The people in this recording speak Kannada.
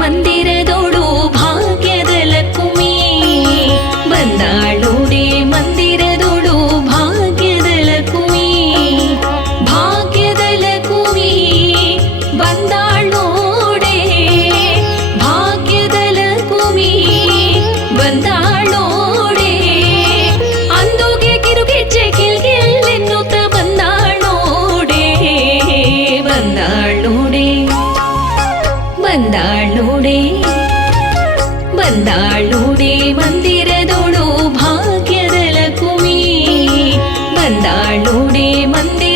ಮಂದಿರದೋಳು ಭಾಗ್ಯದ ಲಕ್ಷ್ಮಿ ಬಂದಾಳೋಡೆ ಮಂದಿರದೋಳು ಭಾಗ್ಯದ ಲಕ್ಷ್ಮಿ ಭಾಗ್ಯದ ಲಕ್ಷ್ಮಿ ಬಂದಾಳೋಡೆ ಭಾಗ್ಯದ ಲಕ್ಷ್ಮಿ ಬಂದಾಳೋಡೆ ಅಂದೋಗೆ ಕಿರುಗೆಜ್ಜೆ ಕಿಲ್ಗಿಲ್ಲೆನ್ನುತ್ತ ಬಂದಾಳೋಡೆ ಬಂದಾಳೋಡೆ ಬಂದಾಳೋಡೆ ಬಂದಾಳೋಡೆ ಮಂದಿರದೋಳು ಭಾಗ್ಯದ ಲಕ್ಷ್ಮಿ ಬಂದಾಳೋಡೆ ಮಂದಿರ